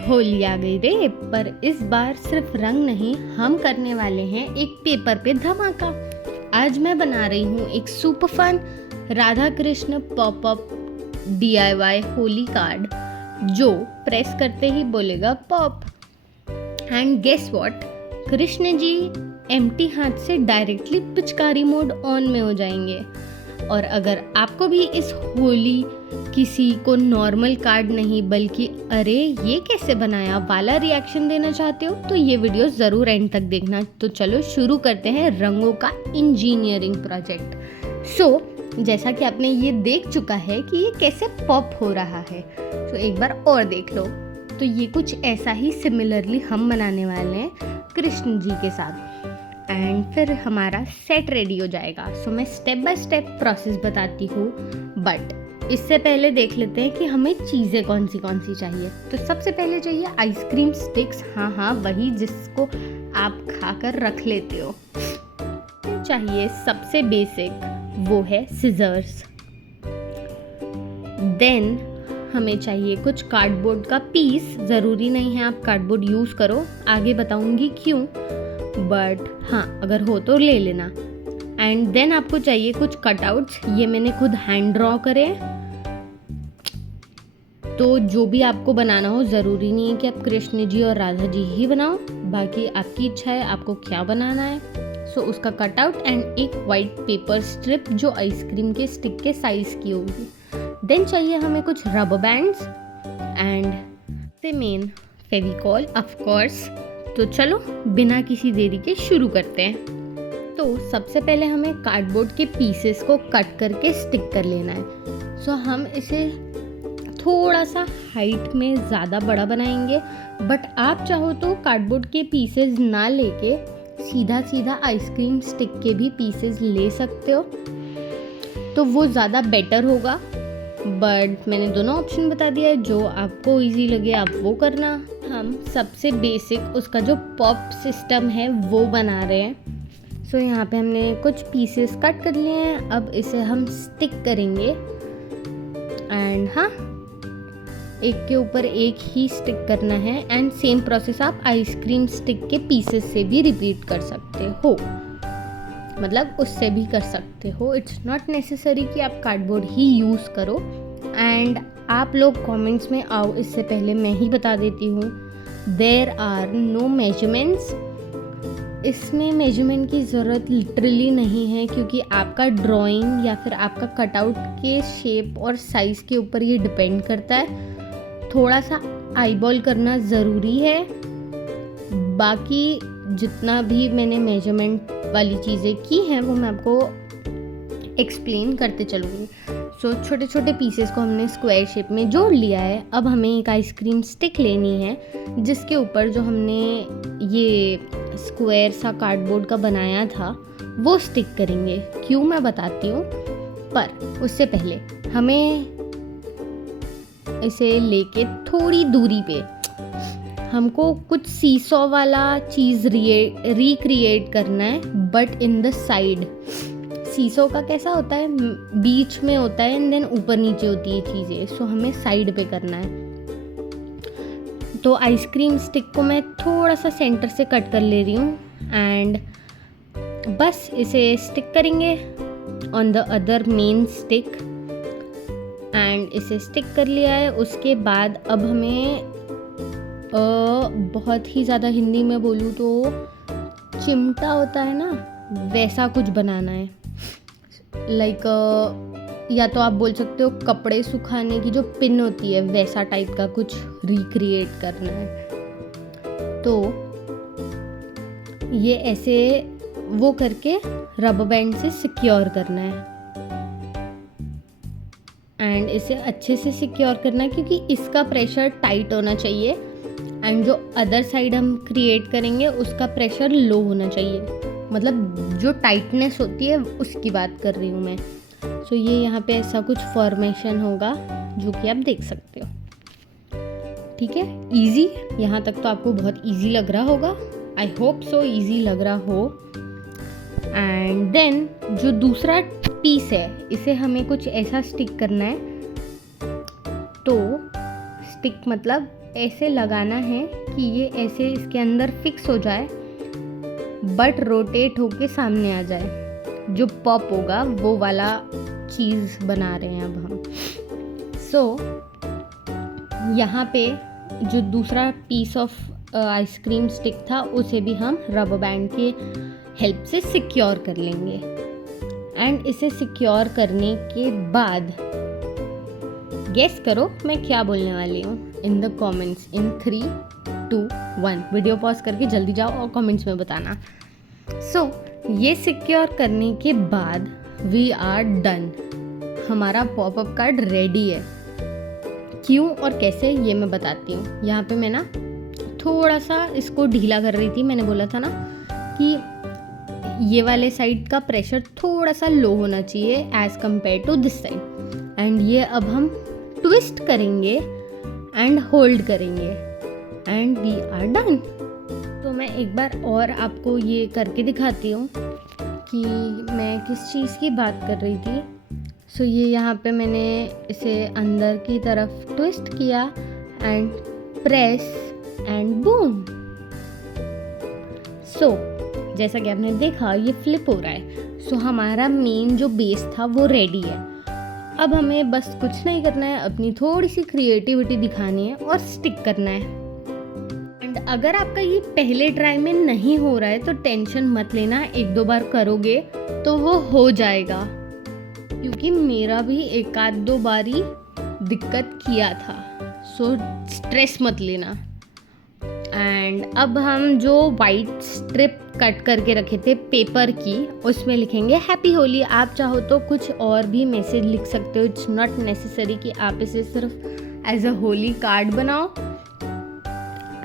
होली आ गई रे। पर इस बार सिर्फ रंग नहीं, हम करने वाले हैं एक पेपर पे धमाका। आज मैं बना रही हूँ एक super fun Radha Krishna popup DIY Holi card जो प्रेस करते ही बोलेगा pop. And guess what, Krishna ji empty हाथ से डायरेक्टली पिचकारी मोड ऑन में हो जाएंगे। और अगर आपको भी इस होली किसी को नॉर्मल कार्ड नहीं बल्कि अरे ये कैसे बनाया वाला रिएक्शन देना चाहते हो तो ये वीडियो ज़रूर एंड तक देखना। तो चलो शुरू करते हैं रंगों का इंजीनियरिंग प्रोजेक्ट। जैसा कि आपने ये देख चुका है कि ये कैसे पॉप हो रहा है, तो एक बार और देख लो। तो ये कुछ ऐसा ही सिमिलरली हम बनाने वाले हैं कृष्ण जी के साथ एंड फिर हमारा सेट रेडी हो जाएगा। मैं स्टेप बाय स्टेप प्रोसेस बताती हूँ, बट इससे पहले देख लेते हैं कि हमें चीज़ें कौन सी चाहिए। तो सबसे पहले चाहिए आइसक्रीम स्टिक्स, हाँ वही जिसको आप खाकर रख लेते हो। चाहिए सबसे बेसिक, वो है सिजर्स। देन हमें चाहिए कुछ कार्डबोर्ड का पीस। ज़रूरी नहीं है आप कार्डबोर्ड यूज़ करो, आगे बताऊंगी क्यों, बट हाँ अगर हो तो ले लेना। एंड देन आपको चाहिए कुछ कटआउट्स, ये मैंने खुद हैंड ड्रॉ करे। तो जो भी आपको बनाना हो, ज़रूरी नहीं है कि आप कृष्ण जी और राधा जी ही बनाओ, बाकी आपकी इच्छा है आपको क्या बनाना है। उसका कटआउट एंड एक वाइट पेपर स्ट्रिप जो आइसक्रीम के स्टिक के साइज़ की होगी। देन चाहिए हमें कुछ रबर बैंड्स एंड से मेन फेविकॉल ऑफ कोर्स। तो चलो बिना किसी देरी के शुरू करते हैं। तो सबसे पहले हमें कार्डबोर्ड के पीसेस को कट करके स्टिक कर लेना है। हम इसे थोड़ा सा हाइट में ज़्यादा बड़ा बनाएंगे, बट आप चाहो तो कार्डबोर्ड के पीसेस ना लेके सीधा आइसक्रीम स्टिक के भी पीसेस ले सकते हो, तो वो ज़्यादा बेटर होगा। बट मैंने दोनों ऑप्शन बता दिया है, जो आपको इजी लगे आप वो करना। हम सबसे बेसिक उसका जो पॉप सिस्टम है वो बना रहे हैं। यहाँ पे हमने कुछ पीसेस कट कर लिए हैं, अब इसे हम स्टिक करेंगे। एंड हाँ, एक के ऊपर एक ही स्टिक करना है। एंड सेम प्रोसेस आप आइसक्रीम स्टिक के पीसेस से भी रिपीट कर सकते हो, मतलब उससे भी कर सकते हो। इट्स नॉट नेसेसरी कि आप कार्डबोर्ड ही यूज़ करो। एंड आप लोग कमेंट्स में आओ, इससे पहले मैं ही बता देती हूँ, देयर आर नो मेजरमेंट्स। इसमें मेजरमेंट की ज़रूरत लिटरली नहीं है, क्योंकि आपका ड्राइंग या फिर आपका कटआउट के शेप और साइज़ के ऊपर ये डिपेंड करता है। थोड़ा सा आईबॉल करना ज़रूरी है, बाकी जितना भी मैंने मेजरमेंट वाली चीज़ें की हैं वो मैं आपको एक्सप्लेन करते चलूँगी। छोटे छोटे पीसेस को हमने स्क्वायर शेप में जोड़ लिया है। अब हमें एक आइसक्रीम स्टिक लेनी है जिसके ऊपर जो हमने ये स्क्वायर सा कार्डबोर्ड का बनाया था वो स्टिक करेंगे। क्यों मैं बताती हूँ, पर उससे पहले हमें इसे लेके थोड़ी दूरी पे हमको कुछ सीसॉ वाला चीज़ रिक्रिएट करना है, but in the side. Seesaw का कैसा होता है, बीच में होता है एंड देन ऊपर नीचे होती है चीज़ें। हमें साइड पे करना है। तो आइसक्रीम स्टिक को मैं थोड़ा सा सेंटर से कट कर ले रही हूँ एंड बस इसे स्टिक करेंगे on the other main stick. And इसे स्टिक कर लिया है। उसके बाद अब हमें बहुत ही ज़्यादा हिंदी में बोलूँ तो चिमटा होता है ना, वैसा कुछ बनाना है। लाइक या तो आप बोल सकते हो कपड़े सुखाने की जो पिन होती है, वैसा टाइप का कुछ रिक्रिएट करना है। तो ये ऐसे वो करके रबर बैंड से सिक्योर करना है एंड इसे अच्छे से सिक्योर करना है, क्योंकि इसका प्रेशर टाइट होना चाहिए एंड जो अदर साइड हम क्रिएट करेंगे उसका प्रेशर लो होना चाहिए। मतलब जो टाइटनेस होती है उसकी बात कर रही हूँ मैं। ये यहाँ पे ऐसा कुछ फॉर्मेशन होगा जो कि आप देख सकते हो। ठीक है, इजी। यहाँ तक तो आपको बहुत इजी लग रहा होगा, आई होप सो इजी लग रहा हो। एंड देन जो दूसरा पीस है इसे हमें कुछ ऐसा स्टिक करना है। तो स्टिक मतलब ऐसे लगाना है कि ये ऐसे इसके अंदर फिक्स हो जाए बट रोटेट होके सामने आ जाए। जो पॉप होगा वो वाला चीज़ बना रहे हैं अब हम। यहाँ पे जो दूसरा पीस ऑफ आइसक्रीम स्टिक था उसे भी हम रबर बैंड के हेल्प से सिक्योर कर लेंगे। एंड इसे सिक्योर करने के बाद गेस करो मैं क्या बोलने वाली हूँ in the comments in 3, 2, 1। Video pause करके जल्दी जाओ और कमेंट्स में बताना। ये सिक्योर करने के बाद वी आर डन। हमारा पॉपअप कार्ड रेडी है। क्यों और कैसे ये मैं बताती हूँ। यहाँ पे मैं ना थोड़ा सा इसको ढीला कर रही थी। मैंने बोला था ना कि ये वाले साइड का प्रेशर थोड़ा सा लो होना चाहिए as compare to this side. And ये अब हम ट्विस्ट करेंगे एंड होल्ड करेंगे एंड वी आर डन। तो मैं एक बार और आपको ये करके दिखाती हूँ कि मैं किस चीज़ की बात कर रही थी। ये यहाँ पे मैंने इसे अंदर की तरफ ट्विस्ट किया एंड प्रेस एंड बूम। जैसा कि आपने देखा ये फ्लिप हो रहा है। हमारा मेन जो बेस था वो रेडी है। अब हमें बस कुछ नहीं करना है, अपनी थोड़ी सी क्रिएटिविटी दिखानी है और स्टिक करना है। एंड अगर आपका ये पहले ट्राई में नहीं हो रहा है तो टेंशन मत लेना, 1-2 बार करोगे तो वो हो जाएगा। क्योंकि मेरा भी 1-2 बारी दिक्कत किया था। स्ट्रेस मत लेना। एंड अब हम जो वाइट स्ट्रिप कट करके रखे थे पेपर की उसमें लिखेंगे हैप्पी होली। आप चाहो तो कुछ और भी मैसेज लिख सकते हो। इट्स नॉट नेसेसरी कि आप इसे सिर्फ एज अ होली कार्ड बनाओ।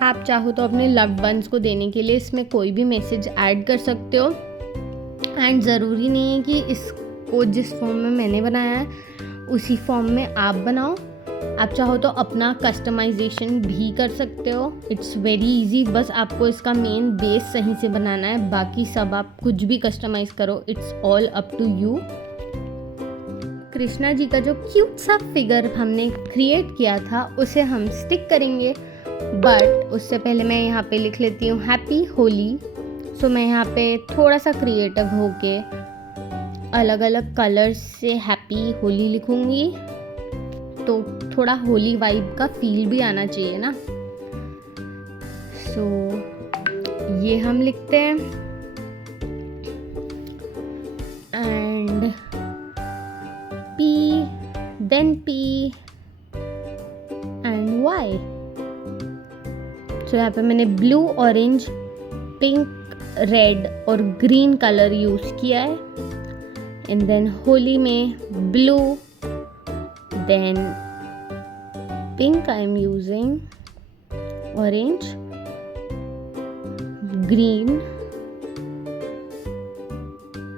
आप चाहो तो अपने लव्ड वंस को देने के लिए इसमें कोई भी मैसेज ऐड कर सकते हो। एंड ज़रूरी नहीं है कि इसको जिस फॉर्म में मैंने बनाया है उसी फॉर्म में आप बनाओ। आप चाहो तो अपना कस्टमाइजेशन भी कर सकते हो। It's very easy. बस आपको इसका मेन बेस सही से बनाना है, बाकी सब आप कुछ भी कस्टमाइज करो। It's all up to you. Krishna ji का जो क्यूट सा फिगर हमने क्रिएट किया था उसे हम स्टिक करेंगे, बट उससे पहले मैं यहाँ पे लिख लेती हूँ हैप्पी होली। मैं यहाँ पे थोड़ा सा क्रिएटिव होके अलग अलग कलर्स से हैप्पी होली लिखूँगी, तो थोड़ा होली वाइब का फील भी आना चाहिए ना। ये हम लिखते हैं and P, then P and Y। यहाँ पे मैंने ब्लू, ऑरेंज, पिंक, रेड और ग्रीन कलर यूज किया है। एंड देन होली में blue, then pink I am using, orange, green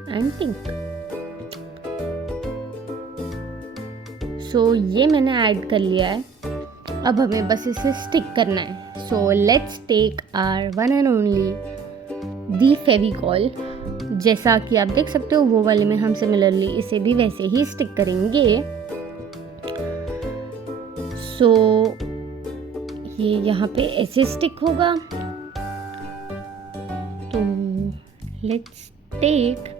and pink। ये मैंने ऐड कर लिया है। अब हमें बस इसे स्टिक करना है। Let's take our one and only the Fevicol. जैसा कि आप देख सकते हो वो वाले में हम सिमिलरली इसे भी वैसे ही स्टिक करेंगे। ये यहाँ पे ऐसे स्टिक होगा। तो let's take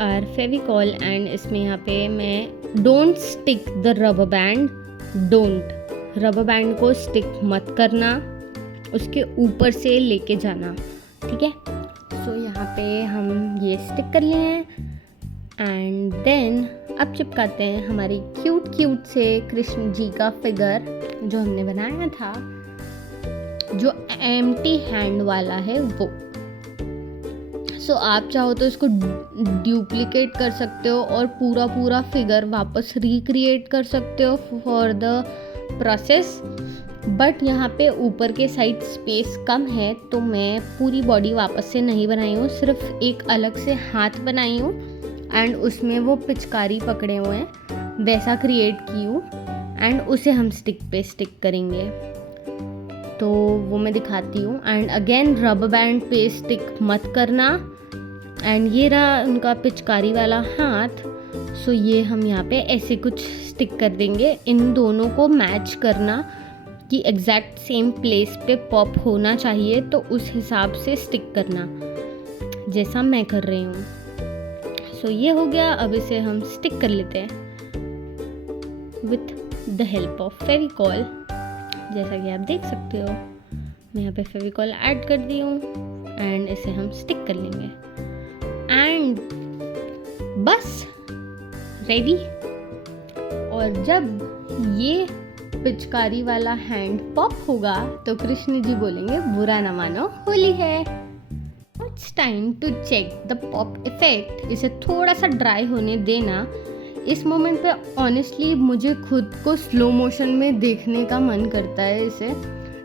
our Fevicol and इसमें यहाँ पे मैं don't stick the rubber band. Don't, rubber band को स्टिक मत करना, उसके ऊपर से लेके जाना, ठीक है। यहाँ पे हम ये स्टिक कर लिए हैं एंड देन अब चिपकाते हैं हमारी क्यूट से कृष्ण जी का फिगर जो हमने बनाया था, जो एम्प्टी हैंड वाला है वो। आप चाहो तो इसको डुप्लीकेट कर सकते हो और पूरा फिगर वापस रिक्रिएट कर सकते हो फॉर द प्रोसेस। बट यहाँ पे ऊपर के साइड स्पेस कम है तो मैं पूरी बॉडी वापस से नहीं बनाई हूँ, सिर्फ एक अलग से हाथ बनाई हूँ एंड उसमें वो पिचकारी पकड़े हुए हैं वैसा क्रिएट की हूँ एंड उसे हम स्टिक पे स्टिक करेंगे। तो वो मैं दिखाती हूँ। एंड अगेन रबर बैंड पे स्टिक मत करना। एंड ये रहा उनका पिचकारी वाला हाथ। ये हम यहाँ पे ऐसे कुछ स्टिक कर देंगे। इन दोनों को मैच करना कि एग्जैक्ट सेम प्लेस पे पॉप होना चाहिए, तो उस हिसाब से स्टिक करना जैसा मैं कर रही हूँ। सो ये हो गया। अब इसे हम स्टिक कर लेते हैं with the help of Fevicol. जैसा कि आप देख सकते हो, मैं यहाँ पे फेविकॉल ऐड कर दी हूँ एंड इसे हम स्टिक कर लेंगे एंड बस रेडी। और जब ये पिचकारी वाला हैंड पॉप होगा तो कृष्ण जी बोलेंगे बुरा ना मानो होली है। It's time to check the pop effect. इसे थोड़ा सा ड्राई होने देना। इस मोमेंट पे ऑनेस्टली मुझे खुद को स्लो मोशन में देखने का मन करता है इसे,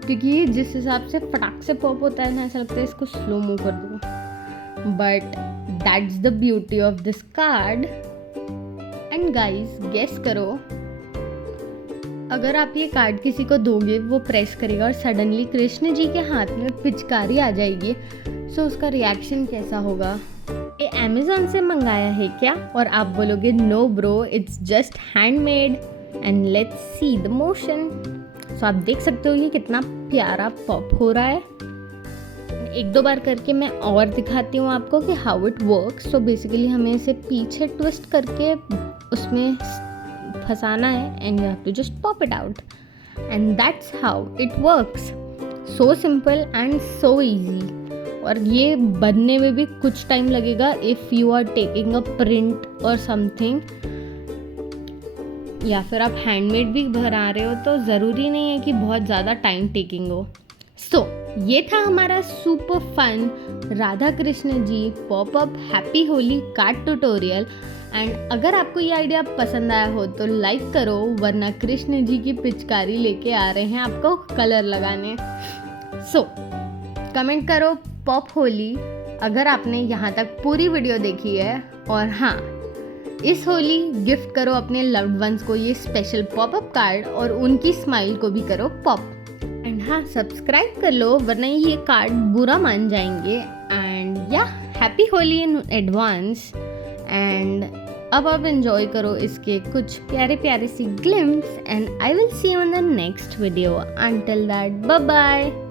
क्योंकि जिस हिसाब से फटाक से पॉप होता है ना, ऐसा लगता है इसको स्लो मो कर दूँ। But that's the beauty of this card. And guys guess करो, अगर आप ये कार्ड किसी को दोगे, वो प्रेस करेगा और सडनली कृष्ण जी के हाथ में पिचकारी आ जाएगी, सो उसका रिएक्शन कैसा होगा? ये अमेज़न से मंगाया है क्या? और आप बोलोगे no bro, it's just handmade and let's see the motion. So आप देख सकते हो ये कितना प्यारा पॉप हो रहा है। एक दो बार करके मैं और दिखाती हूँ आपको कि how it works. So basically हमें इसे पीछे ट्विस्ट करके उसमें फंसाना है and you have to just pop it out and that's how it works. So simple and so easy. और ये बनने में भी कुछ टाइम लगेगा if you are taking a print और समथिंग, या फिर आप हैंडमेड भी बना रहे हो तो ज़रूरी नहीं है कि बहुत ज़्यादा टाइम टेकिंग हो। सो ये था हमारा super fun Radha Krishna ji pop up happy Holi card tutorial. And अगर आपको ये आइडिया पसंद आया हो तो लाइक करो, वरना कृष्ण जी की पिचकारी लेके आ रहे हैं आपको कलर लगाने। सो कमेंट करो पॉप होली अगर आपने यहाँ तक पूरी वीडियो देखी है। और हाँ, इस होली गिफ्ट करो अपने लव्ड वंस को ये स्पेशल पॉपअप कार्ड और उनकी स्माइल को भी करो पॉप। एंड हाँ, सब्सक्राइब कर लो, वरना ये कार्ड बुरा मान जाएंगे। And yeah happy Holi in advance. And अब आप एंजॉय करो इसके कुछ प्यारे प्यारे सी glimpse and I will see you in the next video. Until that, bye bye.